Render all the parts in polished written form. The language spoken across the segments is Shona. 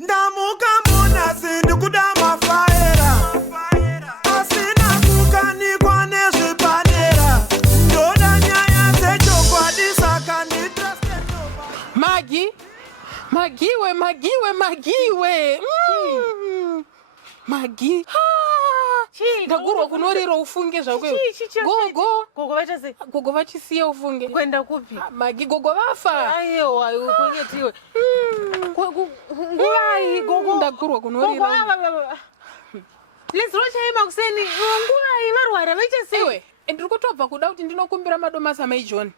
Ndamuka muna sindi kudama faera asina kukanikwa nezvepadera ndoda nyaya dzechokwadi kanditrastenoba magiwe Magi. Ndagurwa kunorira ufunge zvako. Gogo vachisiya ufunge. Kwenda kupi? Magi gogo vafa. Aiwa, kunyetiwe. Nguvai gogo. Ndagurwa kunorira. Lizrocha kuseni. Nguvai varwara vachisiwe. Iwe, ndiri kutobva kuda kuti ndinokumbira madomasi amai John.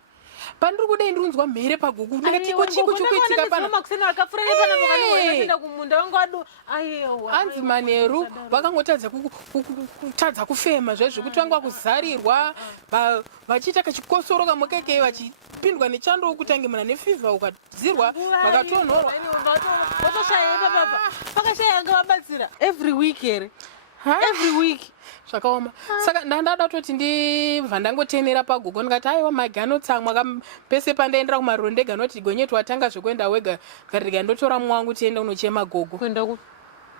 Pandiri kudai ndirinzwa mhere pagugu ndakatiko chiko chikuitika pana makuseni vakafura nepana pakanoenda kumunda vangu vadu anzi manheru vakangotadza kutadza kufema zvezvekuti vanga kuzarirwa vachiita kachikosoro kamukekei vachipindwa nechando ukutange muna nefivha ukadzirwa vakatonhorwa vatoshaya ipapapa pakashaya anga vabatsira every week here every week zvakaoma saka ndandada toti ndibva ndangotenera pagogo ndikati aiwa Magi anotsamwa pese pandaendera kumariro ndega noti gonyeti watanga zvekuenda wega katika ndotora mwangu tienda unochema gogo kuenda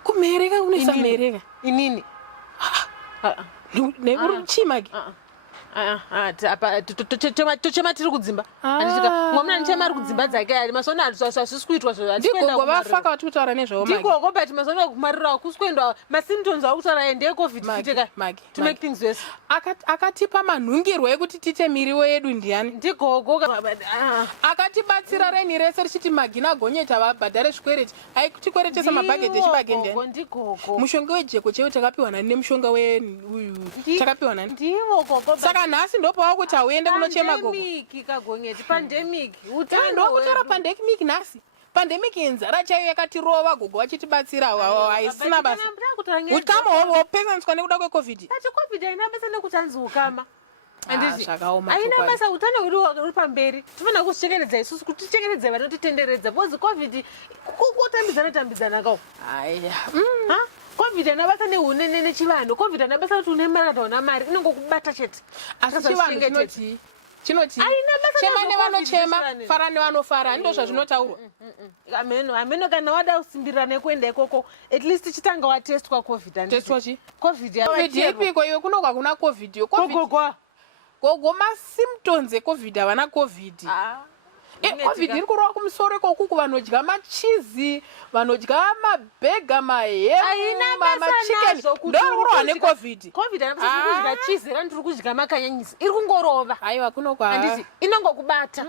kumhereka unoisa mhereka inini chii Magi tochema tiri kudzimba mwamuna ndichema ari kudzimba dzake ari masona hazvisi kuitwa ndigogo vafaka vari kutaura nezvavo ndigogo but masona kumariro hakusi kuenda masymptoms vari kutaura ndeecovid to make things worse akatipa manhungirwo ekuti tite miriwo yedu ndiani ndigogo akatibatsira reni rese richiti Magi nagonyeta vabhadhare zvikwereti aiktikweretesa mabhageti echibage ndiani ndigogo mushonga wejeko chaiwo takapiwa nani nemushonga weuyu takapiwa nani ndivo gogo saka nhasi ndopava kuti hauende kunochema gogo kagonyeti pandemic ndokutora pandemic nhasi pandemic inzara chaiyo yakatirova gogo vachitibatsira haisina basa ukama hwopesaniswa nekuda kwecovid covid haina basa nekuti anzi ukama zvakaoma haina basa utano hwedu huri pamberi tofanira kuzvichengetedza isusu kuti tichengetedze vanotitenderedza bcause covid kutambidzana kao aya covid haina basa nehunene nechivanhu covid haina basa kuti une mari kana una mari inongokubata chete asi chivanhu chinoti chema nevanochema fara nevanofara ndo zvazvinotaurwa ameno kana wada kusimbirira nekuenda ikoko at least chitanga watestwa covid covid ipiko iwe kunoka kuna covid yo gogo masymptoms ecovid havana covid covid iri kurova kumusoro ikokuku vanodya machizi vanodya mabhega mahemumachikeni ndori kurova necovid kudya chizi rani tiri kudya makanyanyisi iri kungorova aiwa kunokwaanditi inongokubata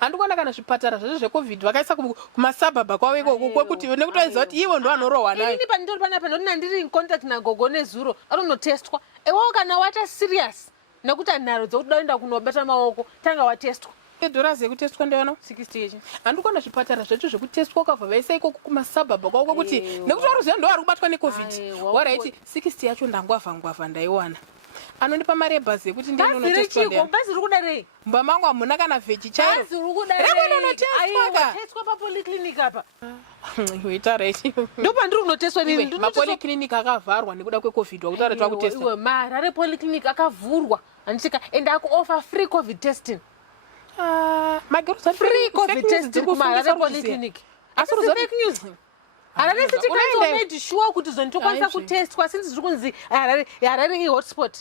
handikuona kana zvipatara zvazvo zvecovid vakaisa kumasabhabha kwavo ikoko kwekuti nekutoedza kuti ivo ndo vanorohwa nayo ini panditori panapa ndoti ndiri in contact nagogo nezuro arinotestwa iwewo kana wata serious nekuti hanharo dzokuti daenda kunobata maoko tanga watestwa edhorazi yekutestwa ndeyona 60 yechi handikuona zvipatara zvacho zvekutestwa ukabva vaisa ikoko kumasabhabha kwavo kwekuti nekuti waruziva ndo vari kubatwa necovid waraiti 60 yacho ndangwavha ndaiwana anondipa mari yebhazi yekuti ndienonotestwa bhazi riri kuda rei mumba mangu hamuna kana vheji chairo bhazi riri kuda reitestwa papoliclinic apa itaraiti ndo pandiri kunotestwa mapoliclinic akavharwa nekuda kwecovid wakutaura twakutesta marare policlinic akavhurwa handitika ende akuoffer free covid testing free covid testing kumarare policlinic asi fake news harare city council made sure kuti zoni tokwanisa kutestwa since zviri kunzi harare ihotspot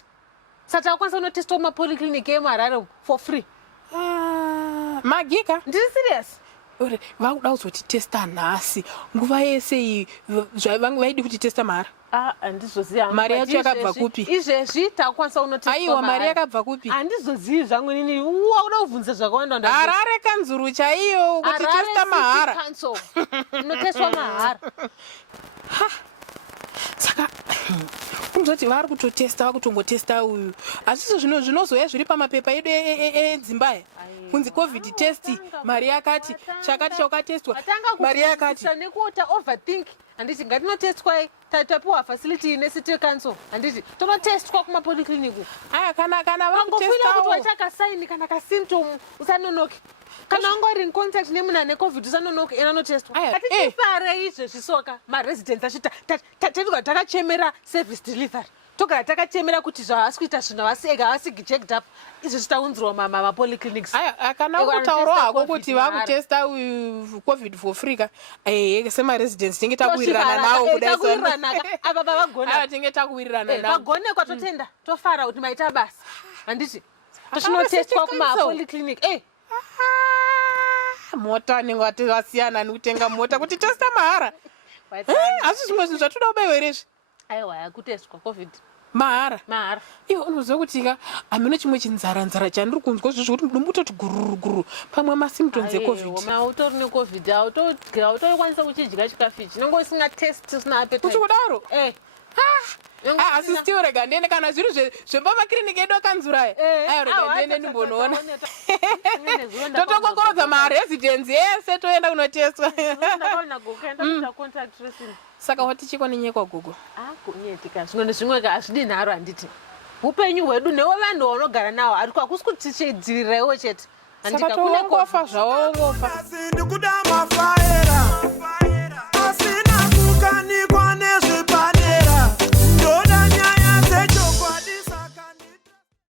saka takwanisa kunotestwa kumapoliclinic emuharare for free magika ndiri serious vakuda kuzotitesta nhasi nguva yese iyi vaidi kutitesta mari handizoziva mari yacho yakabva kupi izvezvi takwanisa kunotestwa aiwa mari yakabva kupi handizozivi zvangu inini wakuda kuvhunza zvakawanda harare kanzuru chaiyo kutitesta mahara unotestwa mahara saka kunzoti vari kutotesta vakutongotesta uyu asi zvinozoya zviri pamapepa edu edzimba kunzi covid test mari yakati chakati chaukatestwa mari yakati nekuota overthink handiti ngatinotestwai tapiwa facility necity council handiti tonotestwa kumapoliclinic aya kana vakutestawo kuti waita kasaini kana kasymptom usanonoke kana wanga uri in contact nemunhu ane covid usanonoke enanotestwa atitifare izvezvi soka maresidents achita takachemera service delivery togara takachemera kuti zvavasi kuita zvino havasi checked up izvo zvitaunzirwa mapolyclinics kana kutaurwa hako kuti vakutesta covid for free ka semaresidence tinge takuwirirana nawo ava vavagona tinge takuwirirana nawo vagonekwa totenda tofara kuti maita basa handiti totinotestwa kumapolyclinic mota anenge vasiyana nekutenga mota kuti testa mahara asi zvimwe zvinhu zvatoda kubayiwa here izvi aiwa yakutestwa covid mahara iwe unoziva kuti ka hamino chimwe chinzara chandiri kunzwa zvo zvokuti ndomutoti guruguru pamwe masymptoms ecovid utori necovid autoikwanisa kuchidya chikafu ichi nonge usina test usina appetite kuti kudaro asi still rega ndiende kana zviri zvepamakliniki edu akanzuraya ayo rega ndiende ndimbonoona totokokorodza maresidence ese toenda kunotestwa saka watichikwa nenyekwa gogo kunyetika zvimwe nezvimwe ka hazvidi nharo handiti upenyu hwedu newe vanhu vaunogara nawo hakusi kuti tichidzirira iwo chete saka toongofa zvawo ongofa ndikuda mafaera